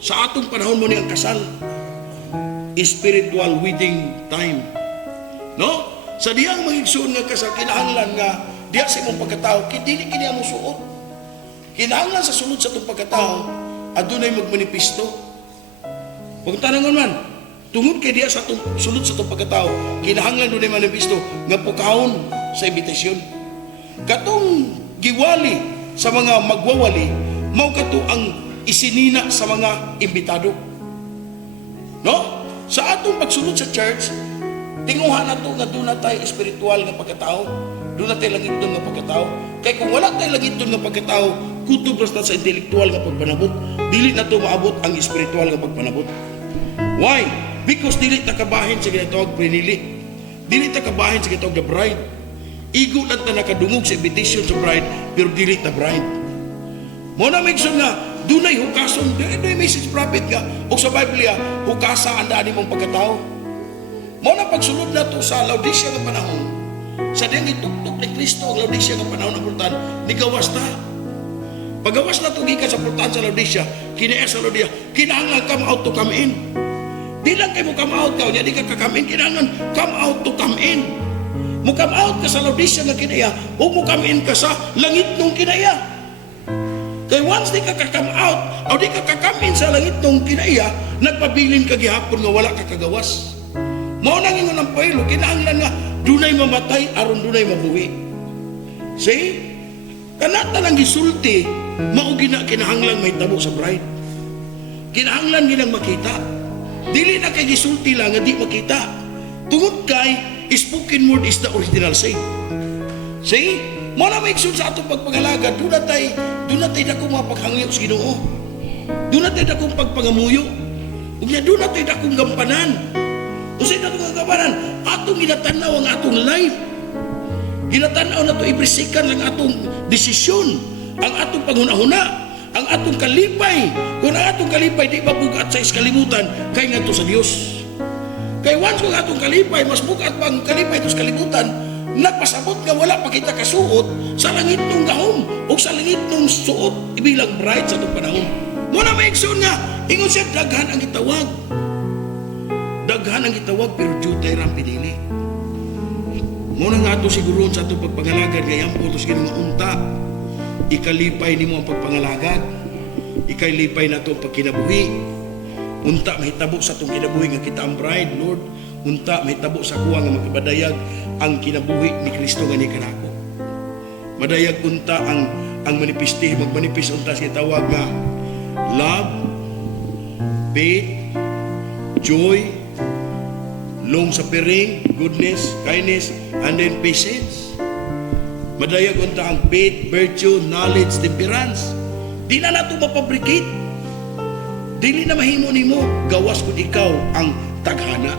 Sa atong panahon mo ni ang kasal, spiritual wedding time. No? Sa diyang magigsoon nga kasal, kinahanglan nga diya sa imong pagkatao, dili kini amo suot. Kinahanglan sa sulod sa itong pagkatao, adunay magmanipisto. Kung tanangon man, tungod kay diya sa sulod sa itong pagkatao, kinahanglan dunay manipisto nga pukahon sa imbitasyon. Katong giwali sa mga magwawali, mao kato ang isinina sa mga imbitado. No? Sa atong pagsulod sa church, tinguhan na ito nga doon na tayo espiritual nga pagkatao, doon na tayo langit doon nga pagkatao. Kaya kung wala tayo langit doon nga pagkatao, kutob basta sa intelektual nga pagpanabot, dili na ito maabot ang espiritual nga pagpanabot. Why? Because dili ta kabahin sa ginatawag prinili. Dili ta kabahin sa ginatawag na bride. Igo lang ta nakadungog sa invitation sa bride, pero dili ta bride. Muna may gusto nga, dunay hukason, dunay message prophet nga, o sa Biblia, hukasa ang daan mong pagkatao. Muna pagsulod na to sa Laodicea nga panahon, sa diyang ituktok ni Kristo ang Laodicea nga panahon ng pultan, nigawas ta. Pagawas na to gikan sa pultan sa Laodicea, kinaya sa Laodicea, kinahanglan come out to come in. Di lang kayo mo come out ka, di ka come in, kinahanglan come out to come in. Mo come out ka sa Laodicea nga kinaya, o mo come in ka sa langit nung kinaya. Kaya once di ka come out, o di ka come in sa langit nung kinaya, nagpabilin ka gihapon nga wala ka kagawas. Mao nang ingon ang Panginoon, kinahanglan nga dunay mamatay aron dunay mabuhi. See? Kanata lang gisulti, mao gina kinahanglan may tabo sa bride. Kinahanglan ginang makita. Dili na kay gisulti lang nga di makita. Tungod kay spoken word is the original sin. See? Mo na may iksun sa atong pagpangalaga, doon na tayo dakong mapaghangyo sa Ginoo. Doon na tayo dakong pagpangamuyo. Ug nya doon na tayo dakong gampanan. Usay na itong gampanan, atong ginatanaw ang atong life. Ginatanaw na ito, ibrisikan ang atong desisyon, ang atong panghunahuna, ang atong kalipay. Kung ang atong kalipay di mabugat sa iskalibutan, kay nga ito sa Dios. Kay once kung atong kalipay, mas bugat pa ang kalipay ito sa kalibutan, nagpasabot nga wala pa kita kasuot sa langit nung gahom o sa langit nung suot ibilang bride sa itong panahon. Muna may ikson nga, ingon siya, daghan ang itawag. Daghan ang itawag, pero jutay ram pinili. Muna nga ito siguron sa itong pagpangalagad, ngayang po ito sa unta. Ikalipay ni mo ang pagpangalagad. Ikalipay na ito ang pagkinabuhi. Unta, mahitabo sa itong kinabuhi nga kita ang bride, Lord. Unta, mahitabo sa kuha nga magkabadayag ang kinabuhi ni Kristo nga ni kanako. Madayag unta ang manifesti, magmanifest unta siya tawag nga love, faith, joy, long suffering, goodness, kindness, and then patience. Madayag unta ang faith, virtue, knowledge, temperance. Di na nato mapabricate. Dili na mahimo nimo gawas kung ikaw ang taghana.